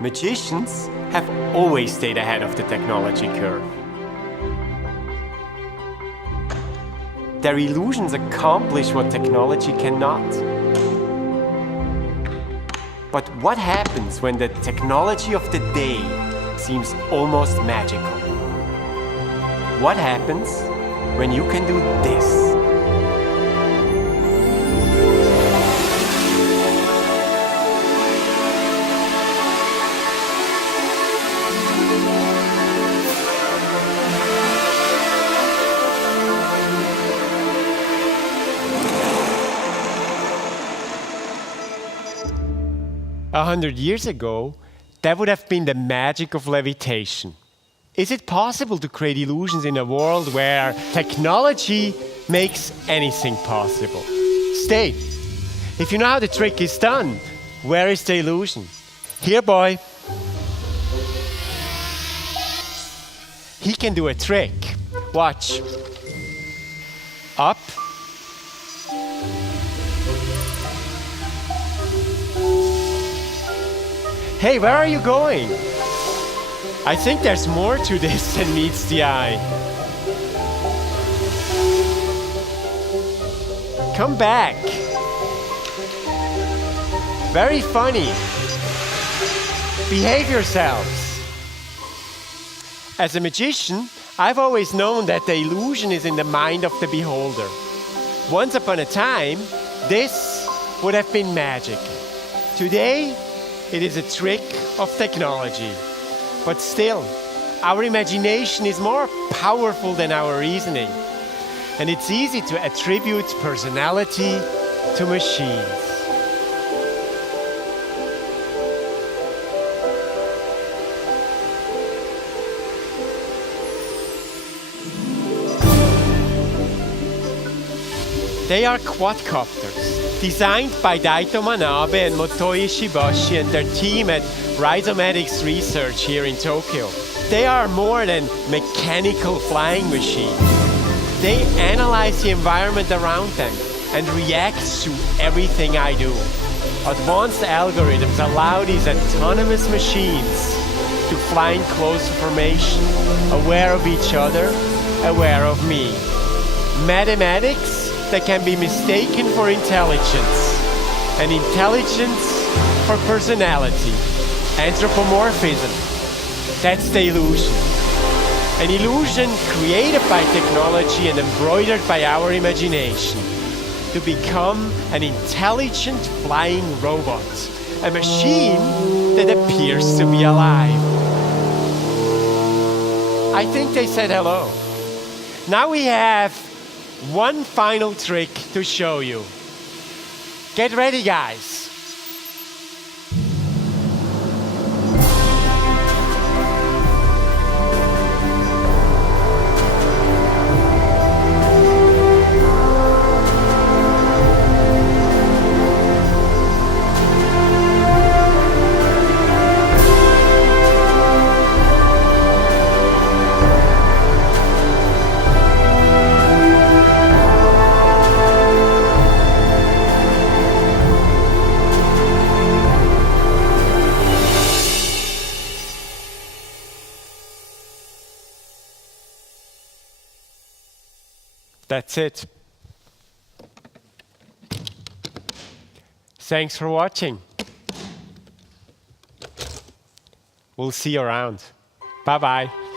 Magicians have always stayed ahead of the technology curve. Their illusions accomplish what technology cannot. But what happens when the technology of the day seems almost magical? What happens when you can do this? A 100 years ago, that would have been the magic of levitation. Is it possible to create illusions in a world where technology makes anything possible? Stay. If you know how the trick is done, where is the illusion? Here, boy. He can do a trick. Watch. Up. Hey, where are you going? I think there's more to this than meets the eye. Come back. Very funny. Behave yourselves. As a magician, I've always known that the illusion is in the mind of the beholder. Once upon a time, this would have been magic. Today, it is a trick of technology. But still, our imagination is more powerful than our reasoning. And it's easy to attribute personality to machines. They are quadcopters, designed by Daito Manabe and Motoi Ishibashi and their team at Rhizomatiks Research here in Tokyo. They are more than mechanical flying machines. They analyze the environment around them and react to everything I do. Advanced algorithms allow these autonomous machines to fly in close formation, aware of each other, aware of me. Mathematics that can be mistaken for intelligence, and intelligence for personality. Anthropomorphism, that's the illusion. An illusion created by technology and embroidered by our imagination to become an intelligent flying robot, a machine that appears to be alive. I think they said hello. Now we have one final trick to show you. Get ready, guys. That's it. Thanks for watching. We'll see you around. Bye-bye.